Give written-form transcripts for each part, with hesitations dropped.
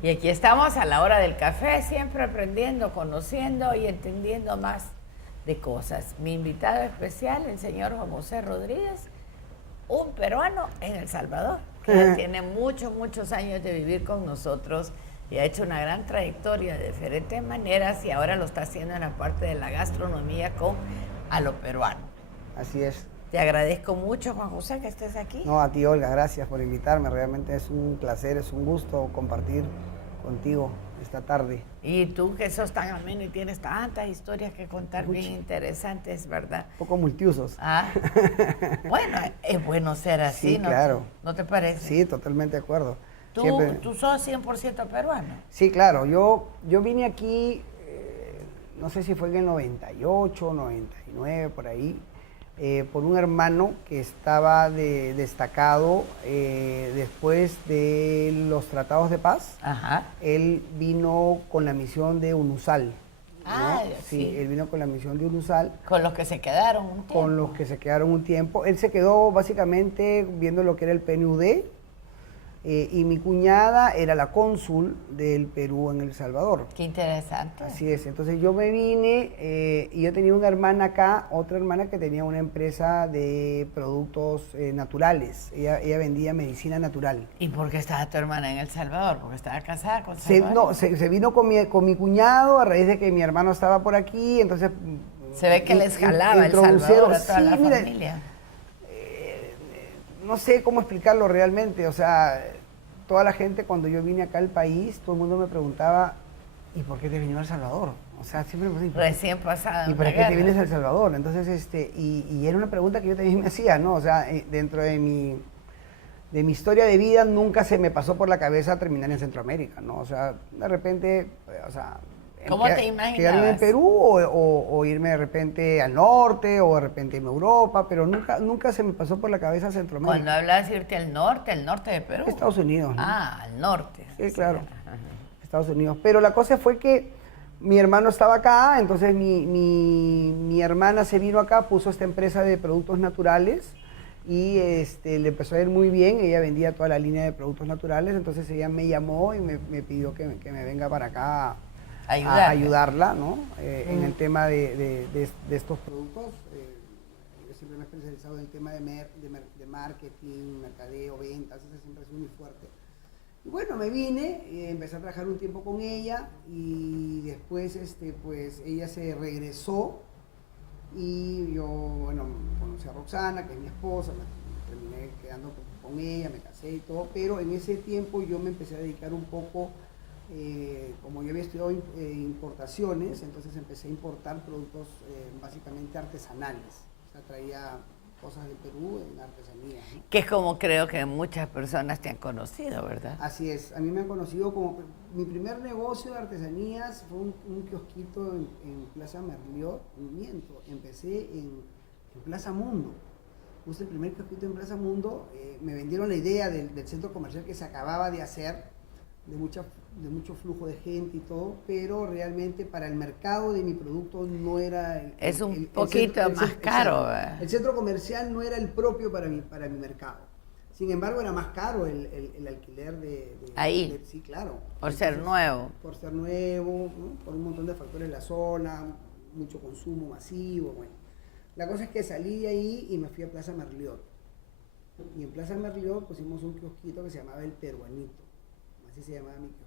Y aquí estamos a la hora del café, siempre aprendiendo, conociendo y entendiendo más de cosas. Mi invitado especial, el señor Juan José Rodríguez, un peruano en El Salvador, que tiene muchos años de vivir con nosotros y ha hecho una gran trayectoria de diferentes maneras y ahora lo está haciendo en la parte de la gastronomía con a lo peruano. Así es. Te agradezco mucho, Juan José, que estés aquí. No, a ti, Olga, gracias por invitarme. Realmente es un placer, es un gusto compartir contigo esta tarde. Y tú que sos tan ameno y tienes tantas historias que contar bien interesantes, ¿verdad? Un poco multiusos. Ah, bueno, es bueno ser así, Sí, ¿no? claro. ¿No te parece? Sí, totalmente de acuerdo. ¿Tú sos 100% peruano? Sí, claro. Yo vine aquí, no sé si fue en el 98, 99, por ahí, por un hermano que estaba destacado después de los tratados de paz. Ajá. Él vino con la misión de UNUSAL. ¿no? Ah, sí. Él vino con la misión de UNUSAL. Con los que se quedaron un tiempo. Con los que se quedaron un tiempo. Él se quedó básicamente viendo lo que era el PNUD. Y mi cuñada era la cónsul del Perú en El Salvador. Qué interesante. Así es, entonces yo me vine y yo tenía una hermana acá, otra hermana que tenía una empresa de productos naturales. Ella vendía medicina natural. ¿Y por qué estaba tu hermana en El Salvador? ¿Porque estaba casada con Se vino con mi cuñado a raíz de que mi hermano estaba por aquí, entonces... Se ve que les jalaba El Salvador a toda la mira, familia. No sé cómo explicarlo realmente, o sea, toda la gente cuando yo vine acá al país, todo el mundo me preguntaba, ¿y por qué te viniste a El Salvador? O sea, siempre me decían, Recién pasada. ¿y por qué te vienes a El Salvador? Entonces, y era una pregunta que yo también me hacía, ¿no? O sea, dentro de mi historia de vida nunca se me pasó por la cabeza terminar en Centroamérica, ¿no? O sea, de repente, o sea... ¿Cómo te imaginabas? Quedarme en Perú o irme de repente al norte o de repente irme a Europa, pero nunca se me pasó por la cabeza Centroamérica. Cuando hablas de irte al norte de Perú. Estados Unidos, ¿no? Ah, al norte. Sí, claro. Estados Unidos. Pero la cosa fue que mi hermano estaba acá, entonces mi hermana se vino acá, puso esta empresa de productos naturales y le empezó a ir muy bien. Ella vendía toda la línea de productos naturales, entonces ella me llamó y me pidió que me venga para acá a ayudarla, ¿no? En el tema de estos productos. Yo siempre me he especializado en el tema de marketing, mercadeo, ventas, eso siempre ha sido muy fuerte. Y bueno, me vine, empecé a trabajar un tiempo con ella y después pues ella se regresó y yo, bueno, conocí a Roxana, que es mi esposa, me terminé quedando con ella, me casé y todo, pero en ese tiempo yo me empecé a dedicar un poco. Como yo había estudiado importaciones, entonces empecé a importar productos básicamente artesanales. O sea, traía cosas de Perú en artesanía, ¿no? Que es como creo que muchas personas te han conocido, ¿verdad? Así es, a mí me han conocido como... Mi primer negocio de artesanías fue un kiosquito en Plaza Merliot, empecé en Plaza Mundo. Puse el primer kiosquito en Plaza Mundo, me vendieron la idea del centro comercial que se acababa de hacer, de mucho flujo de gente y todo, pero realmente para el mercado de mi producto no era... Es un poquito más caro. El centro comercial no era el propio para mi mercado. Sin embargo, era más caro el alquiler ahí. sí, claro. Por ser nuevo. Por ser nuevo, ¿no? Por un montón de factores en la zona, mucho consumo masivo, bueno. La cosa es que salí de ahí y me fui a Plaza Merliot. Y en Plaza Merliot pusimos un kiosquito que se llamaba El Peruanito. Así se llamaba mi kiosquito.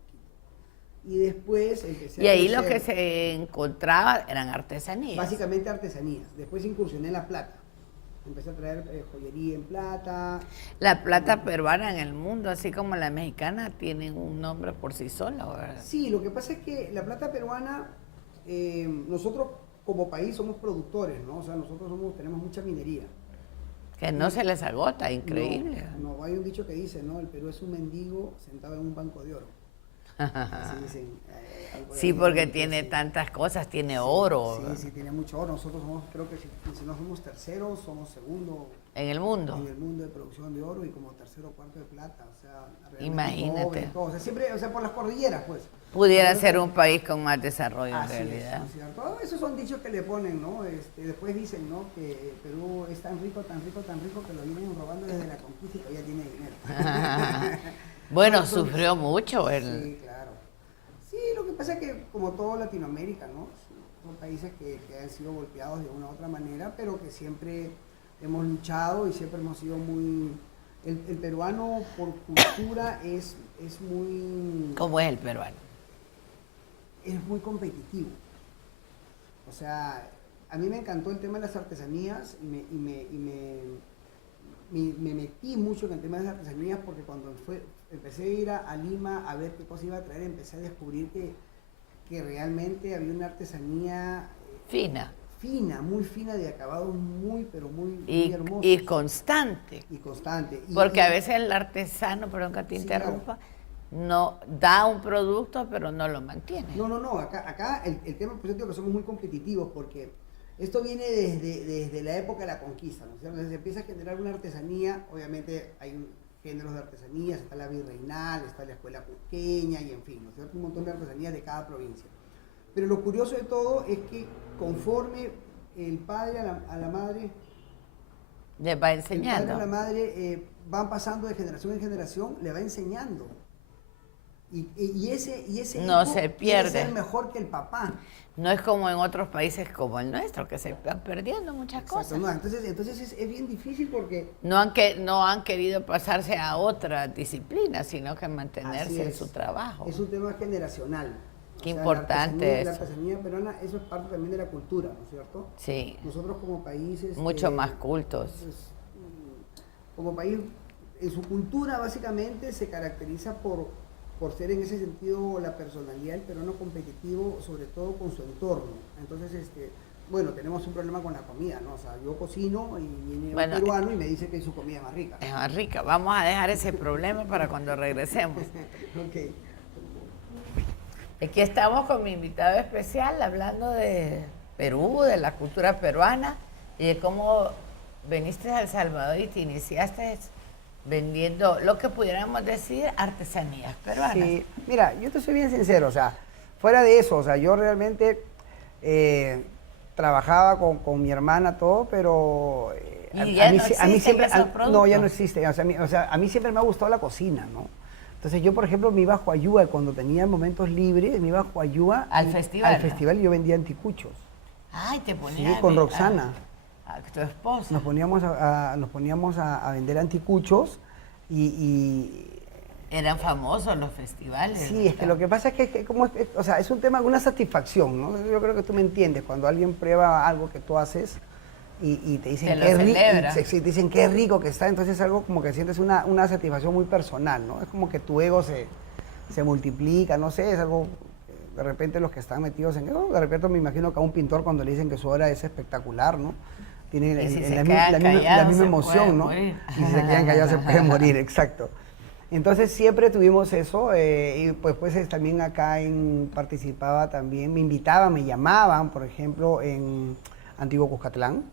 Y después empecé y ahí lo que se encontraba eran artesanías. Básicamente artesanías. Después incursioné en la plata. Empecé a traer joyería en plata. La plata peruana en el mundo, así como la mexicana, tienen un nombre por sí sola, ¿verdad? Sí, lo que pasa es que la plata peruana, nosotros como país somos productores, ¿no? O sea, nosotros tenemos mucha minería. Que no se les agota, increíble. No, hay un dicho que dice, ¿no? El Perú es un mendigo sentado en un banco de oro. Así dicen. Sí, porque tiene tantas cosas, tiene oro. Sí, tiene mucho oro. Nosotros somos, creo que si no somos terceros, somos segundo. En el mundo. En el mundo de producción de oro y como tercero o cuarto de plata. O sea, imagínate. Cobre, todo. O sea, siempre, o sea, por las cordilleras, pues. Pudiera ser un país con más desarrollo en realidad. Es cierto. Esos son dichos que le ponen, ¿no? Después dicen, ¿no? Que Perú es tan rico que lo vienen robando desde la conquista y todavía tiene dinero. Bueno, sufrió mucho Sí, claro. que pasa es que, como todo Latinoamérica, ¿no? Son países que han sido golpeados de una u otra manera, pero que siempre hemos luchado y siempre hemos sido muy... El peruano, por cultura, es muy... ¿Cómo es el peruano? Es muy competitivo. O sea, a mí me encantó el tema de las artesanías y me metí mucho en el tema de las artesanías porque cuando empecé a ir a Lima a ver qué cosa iba a traer, empecé a descubrir que realmente había una artesanía Fina. Fina, muy fina, de acabados muy, pero muy hermosos. Y constante. Y constante. Porque a veces el artesano, perdón que te interrumpa, no da un producto, pero no lo mantiene. No. Acá el tema, por eso digo que somos muy competitivos, porque esto viene desde la época de la conquista, ¿no es cierto? Entonces se empieza a generar una artesanía, obviamente hay géneros de artesanías, está la virreinal, está la escuela cusqueña y en fin, ¿no es cierto? Un montón de artesanías de cada provincia. Pero lo curioso de todo es que conforme el padre a la madre les va enseñando. El padre a la madre van pasando de generación en generación, le va enseñando. Y ese no hijo se pierde. quiere ser mejor que el papá. No es como en otros países como el nuestro, que se están perdiendo muchas cosas. No, entonces es bien difícil porque... No han querido pasarse a otra disciplina, sino que mantenerse en su trabajo. Es un tema generacional. Qué importante la artesanía peruana, eso es parte también de la cultura, ¿no es cierto? Sí. Nosotros como países... Mucho más cultos. Como país, en su cultura básicamente se caracteriza por ser en ese sentido la personalidad del peruano competitivo, sobre todo con su entorno. Entonces, bueno, tenemos un problema con la comida, ¿no? O sea, yo cocino y viene un peruano y me dice que su comida es más rica. Es más rica. Vamos a dejar ese problema para cuando regresemos. Ok. Aquí estamos con mi invitado especial hablando de Perú, de la cultura peruana y de cómo viniste a El Salvador y te iniciaste vendiendo lo que pudiéramos decir artesanías peruanas. Sí, mira, yo te soy bien sincero, o sea, fuera de eso, o sea, yo realmente trabajaba con mi hermana todo, pero a mí siempre no, ya no existe, o sea, a mí siempre me ha gustado la cocina, ¿no? Entonces yo, por ejemplo, me iba a Huayúa cuando tenía momentos libres, me iba a Huayúa al festival y yo vendía anticuchos. Ay, te ponía con Roxana. A tu esposa. Nos poníamos a vender anticuchos y eran famosos los festivales. Sí, es que lo que pasa es que o sea, es un tema de una satisfacción, ¿no? Yo creo que tú me entiendes, cuando alguien prueba algo que tú haces y te dicen te dicen qué rico que está, entonces es algo como que sientes una satisfacción muy personal, ¿no? Es como que tu ego se multiplica, no sé, es algo, de repente los que están metidos en eso, de repente me imagino que a un pintor cuando le dicen que su obra es espectacular, ¿no? Tiene la misma emoción, ¿no? Y si se quedan callados se pueden morir, exacto. Entonces siempre tuvimos eso, y pues también acá participaba también, me llamaban, por ejemplo, en Antiguo Cuscatlán,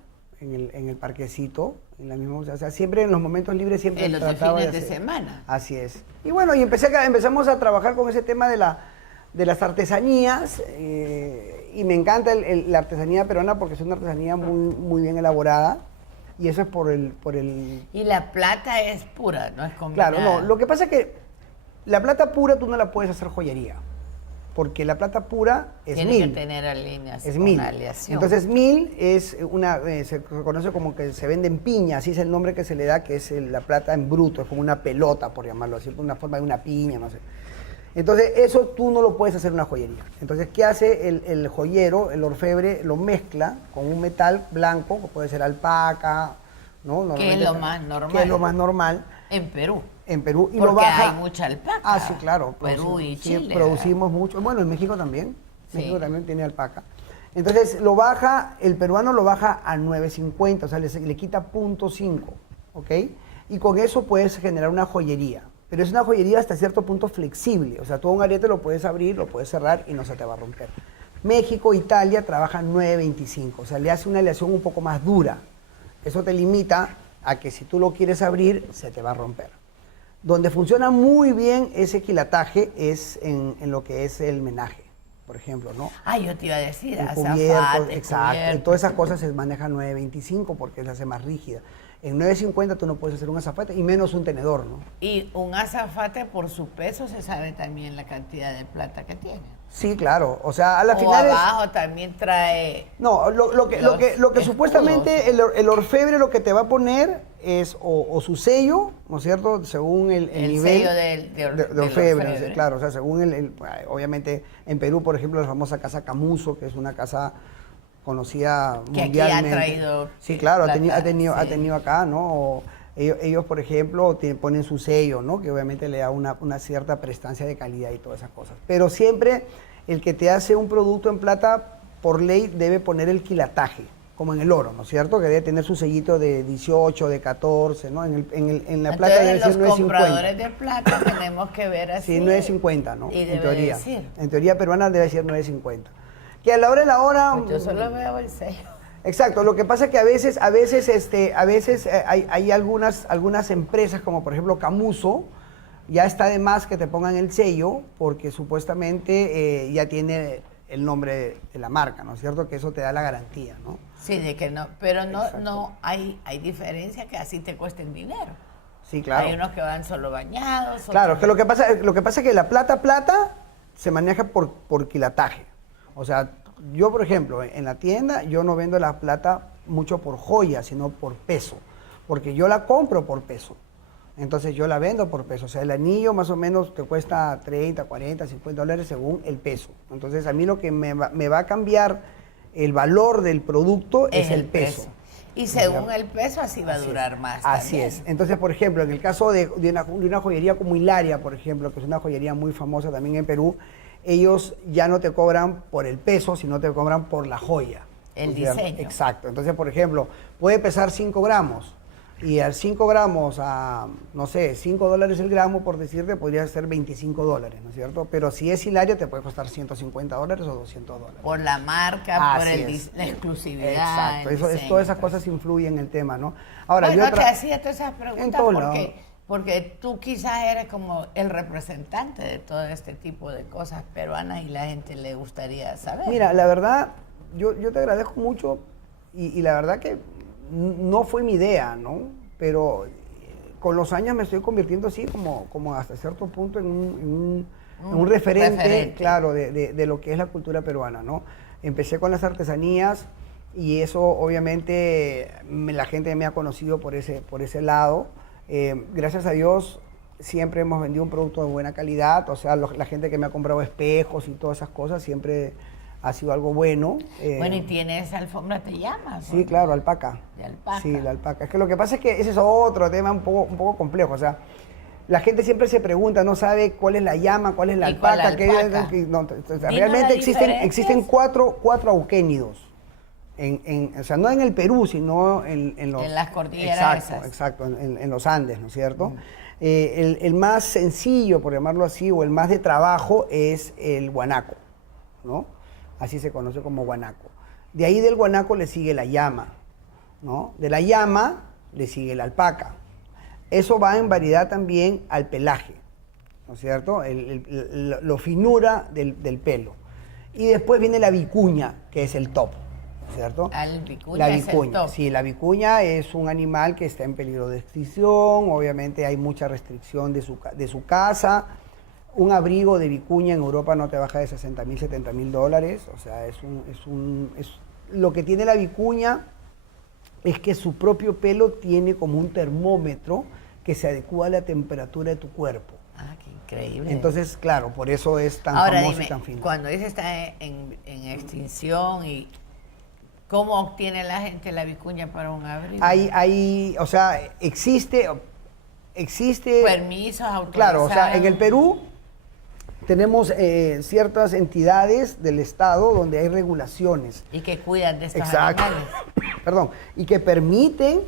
en el parquecito, en la misma, o sea, siempre en los momentos libres siempre en los trataba fines de semana. Así es. Y bueno, y empezamos a trabajar con ese tema de las artesanías, y me encanta la artesanía peruana porque es una artesanía muy, muy bien elaborada. Y eso es por el... Y la plata es pura, no es combinada. Claro, no. Lo que pasa es que la plata pura tú no la puedes hacer joyería. Porque la plata pura es Tiene 1000. que tener alineación. Es 1000. Aleación. Entonces 1000 es se conoce como que se vende en piña, así es el nombre que se le da, que es la plata en bruto, es como una pelota, por llamarlo así, por una forma de una piña, no sé. Entonces eso tú no lo puedes hacer en una joyería. Entonces, ¿qué hace el joyero, el orfebre? Lo mezcla con un metal blanco, que puede ser alpaca, ¿no? Que es lo más normal. Que es lo más normal. En Perú. En Perú. Y porque lo baja. hay mucha alpaca. Ah, sí, claro. Perú y Chile. Producimos mucho. Bueno, en México también. Sí. México también tiene alpaca. Entonces, el peruano lo baja a 9.50, o sea, le quita 0.5, ¿ok? Y con eso puedes generar una joyería. Pero es una joyería hasta cierto punto flexible. O sea, tú un arete lo puedes abrir, lo puedes cerrar y no se te va a romper. México, Italia trabajan 9.25. O sea, le hace una aleación un poco más dura. Eso te limita a que si tú lo quieres abrir, se te va a romper. Donde funciona muy bien ese quilataje es en lo que es el menaje, por ejemplo, ¿no? Ah, yo te iba a decir, cubiertos, exacto. En todas esas cosas se maneja 9.25 porque se hace más rígida. En 9.50 tú no puedes hacer un azafate y menos un tenedor, ¿no? Y un azafate por su peso se sabe también la cantidad de plata que tiene. Sí, claro. O sea, a la O final abajo también trae... No, lo que escudos. supuestamente el orfebre lo que te va a poner es o su sello, ¿no es cierto? Según el nivel sello de orfebre, claro. O sea, según obviamente en Perú, por ejemplo, la famosa casa Camuso, que es una casa conocida Que mundialmente. aquí ha traído Sí, claro, plata, ha tenido sí. acá, ¿no? O ellos, por ejemplo, ponen su sello, ¿no? Que obviamente le da una cierta prestancia de calidad y todas esas cosas. Pero siempre el que te hace un producto en plata, por ley, debe poner el quilataje, como en el oro, ¿no es cierto? Que debe tener su sellito de 18, de 14, ¿no? En la plata debe Entonces, ser los 9.50. compradores de plata tenemos que ver así. Sí, 9.50, ¿no? Y En debe teoría. decir. En teoría peruana debe ser 9.50. Que a la hora de la hora... Pues yo solo veo el sello. Exacto, lo que pasa es que a veces hay algunas empresas, como por ejemplo Camuso, ya está de más que te pongan el sello, porque supuestamente ya tiene el nombre de la marca, ¿no es cierto? Que eso te da la garantía, ¿no? Sí, de que no, pero Exacto. no hay diferencia que así te cuesten dinero. Sí, claro. Hay unos que van solo bañados. Claro, otros que lo que pasa es que la plata se maneja por quilataje. O sea, yo, por ejemplo, en la tienda, yo no vendo la plata mucho por joya, sino por peso. Porque yo la compro por peso. Entonces yo la vendo por peso. O sea, el anillo más o menos te cuesta 30, 40, 50 dólares según el peso. Entonces a mí lo que me va a cambiar el valor del producto es el peso. Y según el peso así va a durar más. Así también. es. Entonces, por ejemplo, en el caso de una joyería como Hilaria, por ejemplo, que es una joyería muy famosa también en Perú, ellos ya no te cobran por el peso, sino te cobran por la joya. El O sea, diseño. Exacto. Entonces, por ejemplo, puede pesar 5 gramos y al 5 gramos a, no sé, 5 dólares el gramo, por decirte, podría ser 25 dólares, ¿no es cierto? Pero si es Hilaria, te puede costar 150 dólares o 200 dólares. Por la marca, por Así la exclusividad. Exacto. el Todas diseño, esas pues. cosas influyen en el tema, ¿no? Ahora, Bueno, yo te hacía todas esas En preguntas todos lados. porque tú quizás eres como el representante de todo este tipo de cosas peruanas y la gente le gustaría saber. Mira, la verdad, yo te agradezco mucho y la verdad que no fue mi idea, ¿no? Pero con los años me estoy convirtiendo así como hasta cierto punto en un referente, claro, de lo que es la cultura peruana, ¿no? Empecé con las artesanías y eso obviamente la gente me ha conocido por ese lado. Gracias a Dios siempre hemos vendido un producto de buena calidad, o sea, la gente que me ha comprado espejos y todas esas cosas siempre ha sido algo bueno. Bueno, y tienes alfombra, te llamas. Sí, claro, alpaca. De alpaca. Sí, la alpaca. Es que lo que pasa es que ese es otro tema un poco complejo, o sea, la gente siempre se pregunta, no sabe cuál es la llama, cuál es la ¿Y cuál alpaca. alpaca? Realmente diferencias. existen cuatro auquénidos. O sea, no en el Perú, sino en las cordilleras Exacto, esas. exacto, en los Andes, ¿no es cierto? El más sencillo, por llamarlo así, o el más de trabajo es el guanaco, ¿no? Así se conoce como guanaco. De ahí del guanaco le sigue la llama, ¿no? De la llama le sigue la alpaca. Eso va en variedad también al pelaje, ¿no es cierto? Lo finura del pelo. Y después viene la vicuña, que es el top, ¿no es cierto? La vicuña La es el vicuña, top. sí, la vicuña es un animal que está en peligro de extinción, obviamente hay mucha restricción de su caza. Un abrigo de vicuña en Europa no te baja de 60.000, 70.000 dólares, o sea, lo que tiene la vicuña es que su propio pelo tiene como un termómetro que se adecua a la temperatura de tu cuerpo. Ah, qué increíble. Entonces, claro, por eso es tan Ahora famoso dime, y tan fino. cuando dice está en extinción y ¿cómo obtiene la gente la vicuña para un abrigo? O sea, existe Permisos autorizados. Claro, o sea, en el Perú tenemos ciertas entidades del Estado donde hay regulaciones. Y que cuidan de estos Exacto. animales. Perdón, y que permiten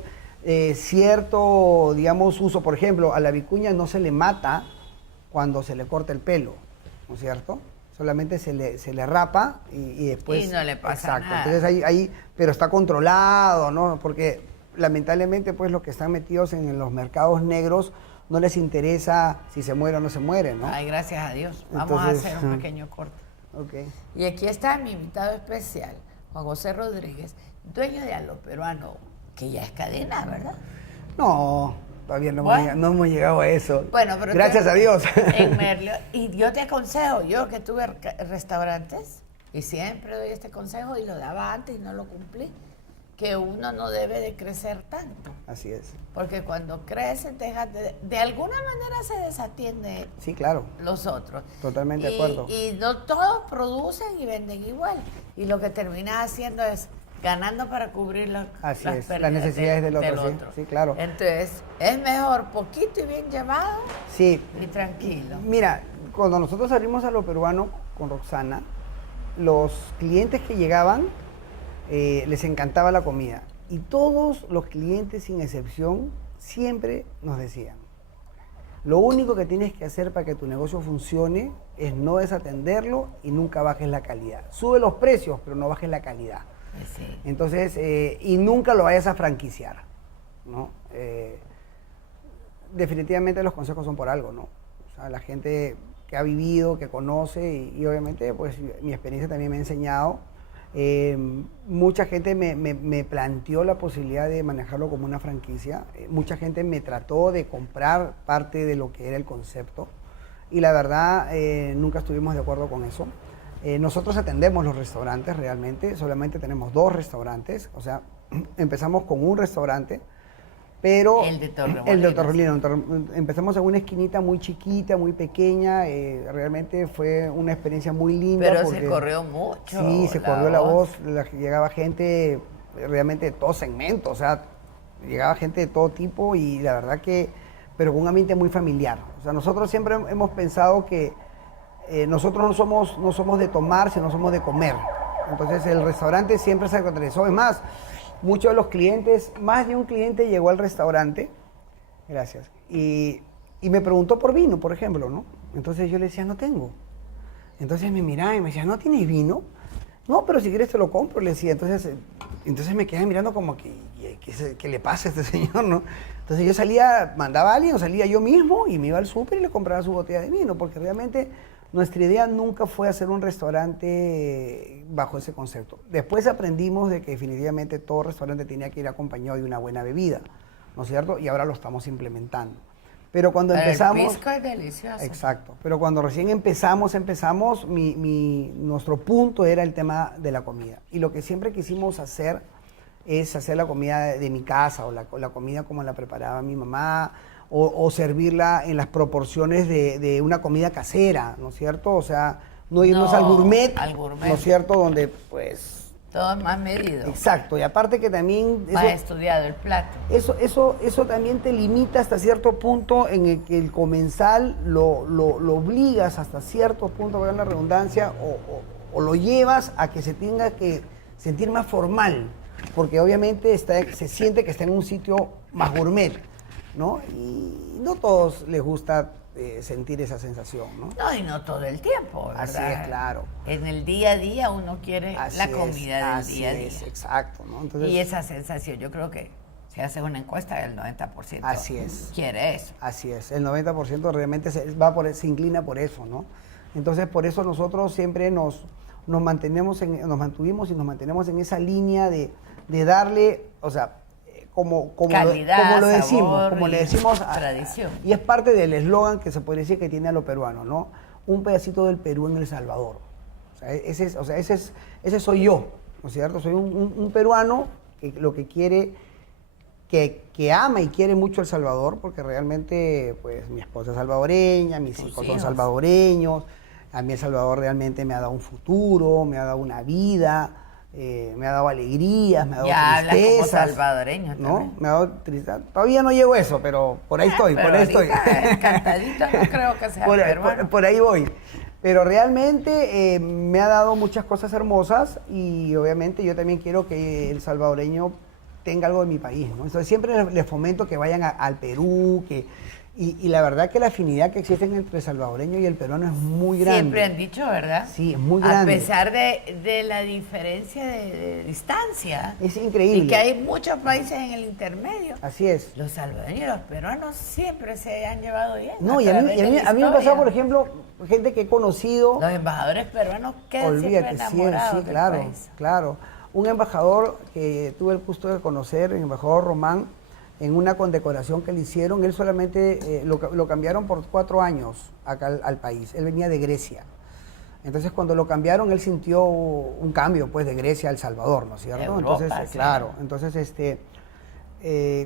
cierto, digamos, uso. Por ejemplo, a la vicuña no se le mata cuando se le corta el pelo, ¿no es cierto? Solamente se le rapa y después... Y no le pasa nada. Entonces ahí, pero está controlado, ¿no? Porque lamentablemente, pues, los que están metidos en los mercados negros no les interesa si se muere o no se muere, ¿no? Ay, gracias a Dios. Vamos Entonces, a hacer un pequeño corte. Ok. Y aquí está mi invitado especial, Juan José Rodríguez, dueño de A lo Peruano, que ya es cadena, ¿verdad? No, todavía no, Bueno. no hemos llegado a eso. Bueno, pero gracias a Dios. En Merlo, y yo te aconsejo, yo que tuve restaurantes, y siempre doy este consejo, y lo daba antes y no lo cumplí, que uno no debe de crecer tanto. Así es. Porque cuando crece, de alguna manera se desatiende Sí, claro. los otros. Totalmente de acuerdo. Y no todos producen y venden igual. Y lo que terminas haciendo es ganando para cubrir Así las es, pérdidas las necesidades del otro, sí, claro. Entonces, es mejor poquito y bien llevado Sí. y tranquilo. Mira, cuando nosotros abrimos a lo peruano con Roxana, los clientes que llegaban les encantaba la comida. Y todos los clientes, sin excepción, siempre nos decían, lo único que tienes que hacer para que tu negocio funcione es no desatenderlo y nunca bajes la calidad. Sube los precios, pero no bajes la calidad. Sí. Entonces, y nunca lo vayas a franquiciar, ¿no? Definitivamente los consejos son por algo, ¿no? O sea, la gente que ha vivido, que conoce, y obviamente pues mi experiencia también me ha enseñado. Mucha gente me planteó la posibilidad de manejarlo como una franquicia. Mucha gente me trató de comprar parte de lo que era el concepto. Y la verdad, nunca estuvimos de acuerdo con eso. Nosotros atendemos los restaurantes realmente, solamente tenemos 2 restaurantes, o sea, empezamos con un restaurante, pero... El de Torremolinos. El de Torremolinos. Empezamos en una esquinita muy chiquita, muy pequeña, realmente fue una experiencia muy linda. Pero porque, se corrió mucho. Sí, se corrió la voz, llegaba gente realmente de todo segmento, o sea, llegaba gente de todo tipo y la verdad que, pero con un ambiente muy familiar. O sea, nosotros siempre hemos pensado que nosotros no somos de tomar, sino somos de comer. Entonces el restaurante siempre se caracterizó. Es más, muchos de los clientes, más de un cliente llegó al restaurante, gracias, y me preguntó por vino, por ejemplo, ¿no? Entonces yo le decía, no tengo. Entonces me miraba y me decía, ¿no tienes vino? No, pero si quieres te lo compro, le decía. Entonces me quedé mirando como que, ¿qué le pasa a este señor, no? Entonces yo salía, mandaba a alguien, o salía yo mismo y me iba al súper y le compraba su botella de vino, porque realmente nuestra idea nunca fue hacer un restaurante bajo ese concepto. Después aprendimos de que definitivamente todo restaurante tenía que ir acompañado de una buena bebida, ¿no es cierto? Y ahora lo estamos implementando. Pero cuando empezamos... El pisco es delicioso. Exacto. Pero cuando recién empezamos, nuestro punto era el tema de la comida. Y lo que siempre quisimos hacer es hacer la comida de mi casa o la comida como la preparaba mi mamá o servirla en las proporciones de una comida casera, ¿no es cierto? O sea, no irnos al gourmet, ¿no es cierto? Donde pues... Todo es más medido. Exacto, y aparte que también... Más estudiado el plato. Eso también te limita hasta cierto punto en el que el comensal lo obligas hasta cierto punto, para la redundancia, o lo llevas a que se tenga que sentir más formal, porque obviamente se siente que está en un sitio más gourmet, ¿no? Y no a todos les gusta sentir esa sensación, ¿no? No, y no todo el tiempo, ¿verdad? Así es, claro. En el día a día uno quiere la comida del día a día. Exacto, ¿no? Entonces, y esa sensación, yo creo que si hace una encuesta, el 90% así es. Quiere eso. Así es, el 90% realmente se inclina por eso, ¿no? Entonces, por eso nosotros siempre nos mantuvimos y nos mantenemos en esa línea de darle, o sea, como calidad, lo decimos, sabor, como le decimos, tradición. Y es parte del eslogan que se puede decir que tiene a lo peruano, ¿no? Un pedacito del Perú en El Salvador. O sea, ese soy yo, ¿no es cierto? Soy un peruano que lo que quiere, que ama y quiere mucho El Salvador, porque realmente, pues, mi esposa es salvadoreña, mis hijos son salvadoreños, a mí El Salvador realmente me ha dado un futuro, me ha dado una vida, me ha dado alegrías, me ha dado tristezas. Ya hablas como salvadoreño, ¿no? Me ha dado tristeza. Todavía no llego a eso, pero por ahí estoy, pero por ahí estoy. Encantadito, no creo que sea peruano. Por ahí voy. Pero realmente me ha dado muchas cosas hermosas y obviamente yo también quiero que el salvadoreño tenga algo de mi país, ¿no? Entonces siempre les fomento que vayan al Perú, y la verdad que la afinidad que existe entre el salvadoreño y el peruano es muy grande. Siempre han dicho, ¿verdad? Sí, es muy grande. A pesar de la diferencia de distancia. Es increíble. Y que hay muchos países en el intermedio. Así es. Los salvadoreños y los peruanos siempre se han llevado bien. No, y a mí me ha pasado, por ejemplo, gente que he conocido. Los embajadores peruanos quedan siempre enamorados del país. Claro. Un embajador que tuve el gusto de conocer, el embajador Román, en una condecoración que le hicieron. Él solamente lo cambiaron por 4 años acá al país. Él venía de Grecia. Entonces, cuando lo cambiaron, él sintió un cambio, pues, de Grecia a El Salvador, ¿no es cierto? Europa, Entonces, sí. claro. Entonces,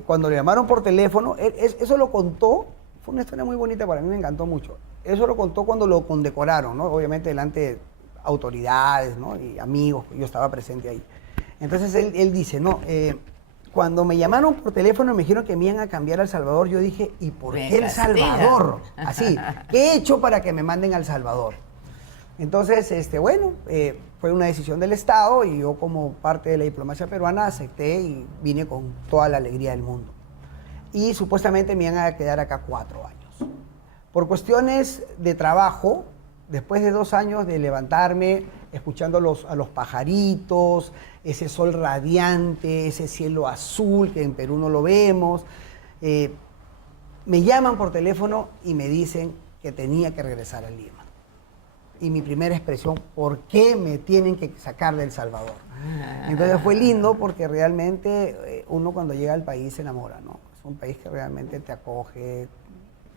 cuando le llamaron por teléfono, eso lo contó, fue una historia muy bonita para mí, me encantó mucho. Eso lo contó cuando lo condecoraron, ¿no? Obviamente delante de autoridades, ¿no? Y amigos, yo estaba presente ahí. Entonces, él dice, no, cuando me llamaron por teléfono y me dijeron que me iban a cambiar a El Salvador, yo dije, ¿y por qué El Salvador? Así, ¿qué he hecho para que me manden a El Salvador? Entonces, bueno, fue una decisión del Estado y yo como parte de la diplomacia peruana acepté y vine con toda la alegría del mundo. Y supuestamente me iban a quedar acá 4 años. Por cuestiones de trabajo, después de 2 años de levantarme, escuchando a los pajaritos, ese sol radiante, ese cielo azul que en Perú no lo vemos, me llaman por teléfono y me dicen que tenía que regresar a Lima. Y mi primera expresión, ¿por qué me tienen que sacar de El Salvador? Entonces fue lindo porque realmente uno cuando llega al país se enamora, ¿no? Es un país que realmente te acoge,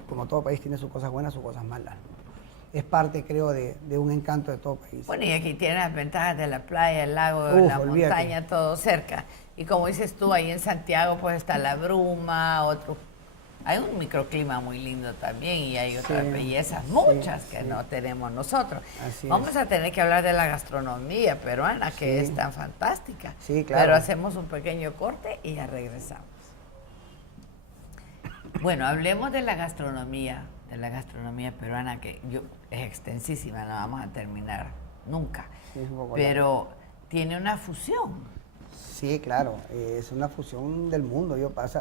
como todo país tiene sus cosas buenas, sus cosas malas, ¿no? Es parte, creo, de un encanto de todo país. Bueno, y aquí tiene las ventajas de la playa, el lago, la montaña, todo cerca. Y como dices tú, ahí en Santiago pues está la bruma, hay un microclima muy lindo también y hay otras bellezas, muchas que no tenemos nosotros. Vamos a tener que hablar de la gastronomía peruana, que es tan fantástica. Sí, claro. Pero hacemos un pequeño corte y ya regresamos. Bueno, hablemos de la gastronomía peruana, que es extensísima, no vamos a terminar nunca. Sí, es un poco pero tiene una fusión. Sí, claro, es una fusión del mundo,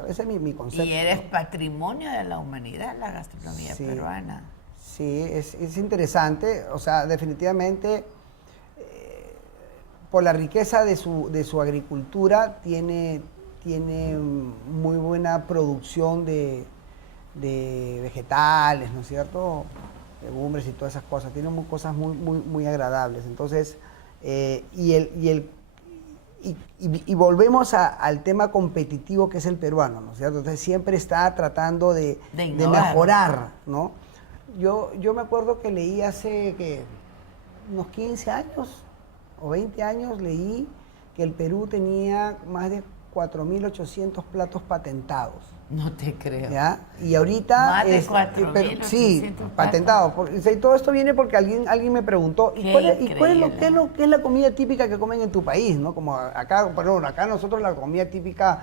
ese es mi concepto. Y eres patrimonio de la humanidad, la gastronomía peruana. Sí, es interesante, o sea, definitivamente por la riqueza de su agricultura tiene muy buena producción de vegetales, ¿no es cierto? Legumbres y todas esas cosas, tiene cosas muy agradables. Entonces, y volvemos al tema competitivo que es el peruano, ¿no es cierto? Entonces siempre está tratando de mejorar, ¿no? Yo me acuerdo que leí hace unos 15 años o 20 años, leí que el Perú tenía más de 4.800 platos patentados. No te creo. ¿Ya? Y ahorita... Más de 4.800 sí, patentados. Y todo esto viene porque alguien me preguntó, ¿y cuál es la comida típica que comen en tu país? ¿No? Como acá, perdón, acá nosotros la comida típica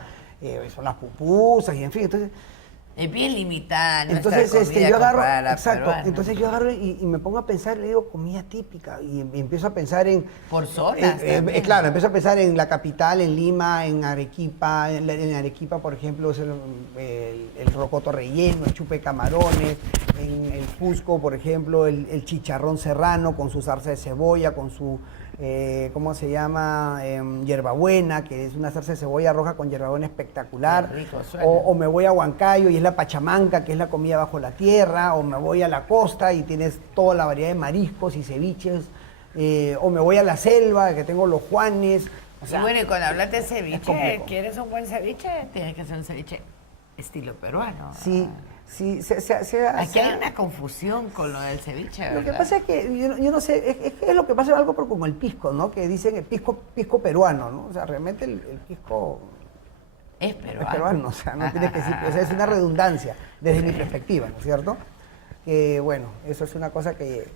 son las pupusas y en fin, entonces... Es bien limitada nuestra entonces, comida yo agarro, comparada a la exacto, peruana. entonces yo agarro y me pongo a pensar, le digo comida típica y empiezo a pensar en... Por zonas claro, empiezo a pensar en la capital, en Lima, en Arequipa. En Arequipa, por ejemplo, es el rocoto relleno, el chupe de camarones. En el Cusco, por ejemplo, el chicharrón serrano con su salsa de cebolla, con su... ¿cómo se llama? Hierbabuena, que es una salsa de cebolla roja con hierbabuena espectacular. Qué rico suena. O me voy a Huancayo y es la pachamanca, que es la comida bajo la tierra. O me voy a la costa y tienes toda la variedad de mariscos y ceviches. O me voy a la selva, que tengo los juanes. O sea, y bueno, y cuando hablas de ceviche, ¿quieres un buen ceviche? Tienes que ser un ceviche estilo peruano. Sí. Sí, aquí hay una confusión con lo del ceviche, ¿verdad? Lo que pasa es que, yo no sé, es lo que pasa algo como el pisco, ¿no? Que dicen el pisco peruano, ¿no? O sea, realmente el pisco es peruano. Es peruano, o sea, no tienes que decir, o sea, es una redundancia desde mi perspectiva, ¿no es cierto? Que bueno, eso es una cosa que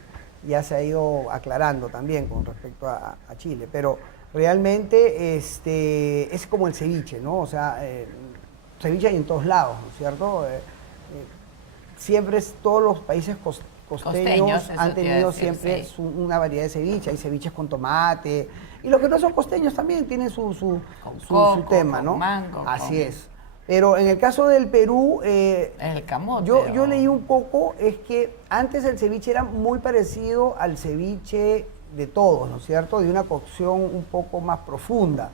ya se ha ido aclarando también con respecto a Chile, pero realmente es como el ceviche, ¿no? O sea, ceviche hay en todos lados, ¿no es cierto? Siempre todos los países costeños han tenido siempre una variedad de ceviche. Hay ceviches con tomate. Y los que no son costeños también tienen su tema, ¿no? Mango, así es. Pero en el caso del Perú, el camote, yo leí un poco, es que antes el ceviche era muy parecido al ceviche de todos, ¿no es cierto? De una cocción un poco más profunda.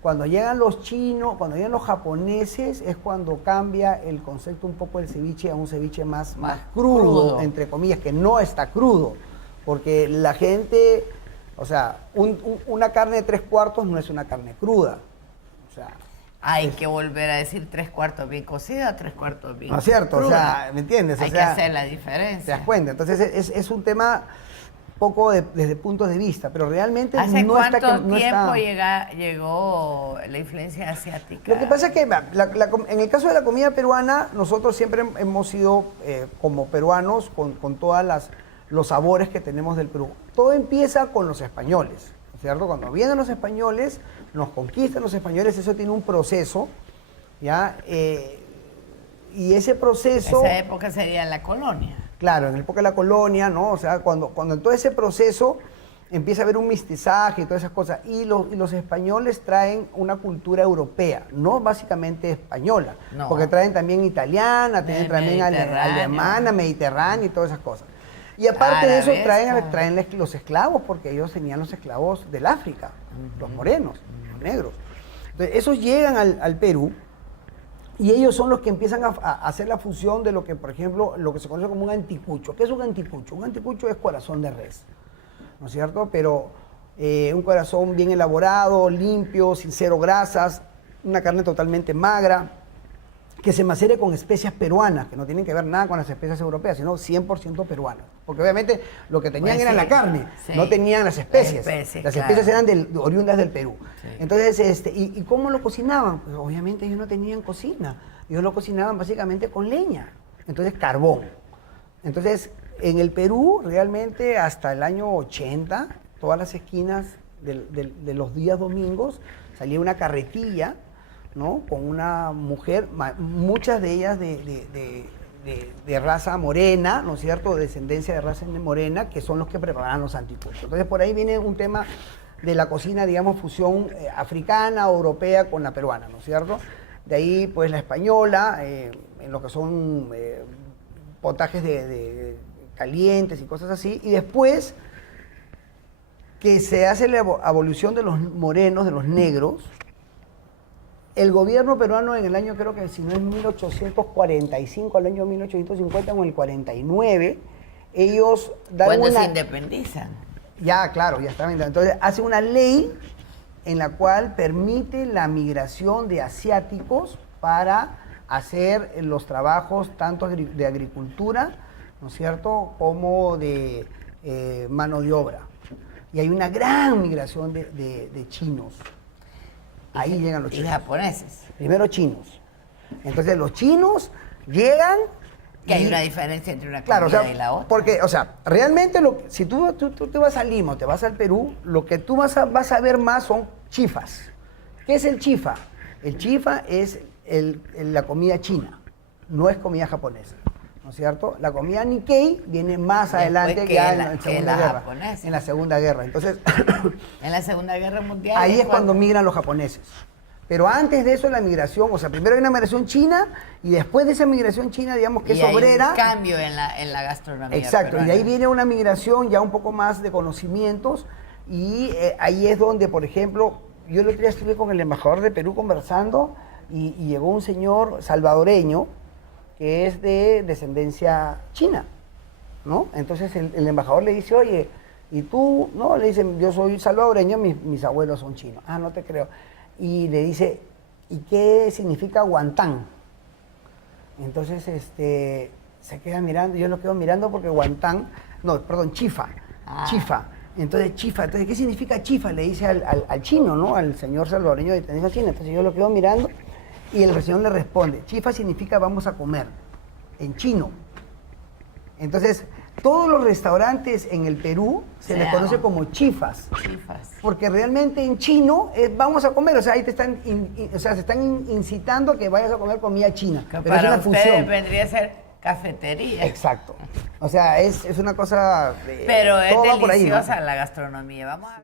Cuando llegan los chinos, cuando llegan los japoneses, es cuando cambia el concepto un poco del ceviche a un ceviche más crudo, entre comillas, que no está crudo. Porque la gente, o sea, una carne de 3/4 no es una carne cruda. O sea, Hay que volver a decir 3/4 bien cocido, 3/4 bien ¿No es cierto? cruda. O sea, ¿me entiendes? Hay O que sea, hacer la ¿te diferencia. das cuenta? Entonces es un tema poco desde puntos de vista, pero realmente ¿Hace no cuánto está... no tiempo está... llegó la influencia asiática? Lo que pasa es que en el caso de la comida peruana, nosotros siempre hemos sido, como peruanos, con todas los sabores que tenemos del Perú. Todo empieza con los españoles, ¿cierto? Cuando vienen los españoles, nos conquistan los españoles, eso tiene un proceso, ¿ya? Y ese proceso... Esa época sería la colonia. Claro, en la época de la colonia, ¿no? O sea, cuando en todo ese proceso empieza a haber un mestizaje y todas esas cosas. Y los españoles traen una cultura europea, no básicamente española, No. porque traen también italiana, tienen también Mediterráneo. alemana, mediterránea y todas esas cosas. Y aparte de eso, Arabesca. traen los esclavos, porque ellos tenían los esclavos del África, los morenos, los negros. Entonces, esos llegan al Perú. Y ellos son los que empiezan a hacer la fusión de lo que, por ejemplo, lo que se conoce como un anticucho. ¿Qué es un anticucho? Un anticucho es corazón de res, ¿no es cierto? Pero un corazón bien elaborado, limpio, sin cero grasas, una carne totalmente magra, que se macere con especias peruanas, que no tienen que ver nada con las especias europeas, sino 100% peruanas. Porque obviamente lo que tenían Pues era sí, la carne, sí. no tenían las especies. Las Claro. especies eran oriundas del Perú. Sí. Entonces, ¿y cómo lo cocinaban? Pues obviamente ellos no tenían cocina. Ellos lo cocinaban básicamente con leña. Entonces, carbón. Entonces, en el Perú, realmente hasta el año 80, todas las esquinas de los días domingos, salía una carretilla, ¿no? Con una mujer, muchas de ellas de raza morena, ¿no es cierto? De descendencia de raza morena, que son los que preparaban los anticuchos. Entonces, por ahí viene un tema de la cocina, digamos, fusión africana, europea con la peruana, ¿no es cierto? De ahí, pues, la española, en lo que son potajes de calientes y cosas así. Y después, que se hace la abolición de los morenos, de los negros, el gobierno peruano en el año, creo que si no es 1845, al año 1850 o en el 49, ellos dan Cuando una... se independizan. Ya, claro, ya está. Entonces, hace una ley en la cual permite la migración de asiáticos para hacer los trabajos tanto de agricultura, ¿no es cierto?, como de mano de obra. Y hay una gran migración de chinos. Ahí llegan los Y chinos. japoneses. Primero chinos. Entonces los chinos llegan... Que hay y- una diferencia entre una Claro, comida o sea, y la otra. porque, o sea, realmente si tú te vas a Lima o te vas al Perú, lo que tú vas a ver más son chifas. ¿Qué es el chifa? El chifa es la comida china, no es comida japonesa, ¿no es cierto? La comida Nikkei viene más Después adelante que ya la- en la que Segunda la Guerra. japonesa. En la Segunda Guerra. Entonces, En la Segunda Guerra Mundial. ahí es cuando migran los japoneses. Pero antes de eso la migración, o sea, primero hay una migración china y después de esa migración china, digamos que Y es hay obrera. un cambio en la gastronomía. Exacto, y de ahí peruana. viene una migración ya un poco más de conocimientos y ahí es donde, por ejemplo, yo el otro día estuve con el embajador de Perú conversando y llegó un señor salvadoreño que es de descendencia china, ¿no? Entonces el embajador le dice, oye, ¿y tú? No, le dicen, yo soy salvadoreño, mis abuelos son chinos. Ah, no te creo. Y le dice, ¿y qué significa guantán? Entonces, se queda mirando, yo lo quedo mirando porque guantán, no, perdón, chifa, Ah. chifa. Entonces, chifa, entonces, ¿qué significa chifa? Le dice al chino, ¿no? Al señor salvadoreño de tendencia china. Entonces yo lo quedo mirando y el señor le responde, chifa significa vamos a comer, en chino. Entonces, todos los restaurantes en el Perú se les conoce como chifas. Chifas. Porque realmente en chino es vamos a comer, o sea, ahí te están, se están incitando a que vayas a comer comida china. Que Pero es para una ustedes fusión. vendría a ser cafetería. Exacto. O sea, es una cosa... Pero es todo va por ahí, ¿no? deliciosa la gastronomía. Vamos a...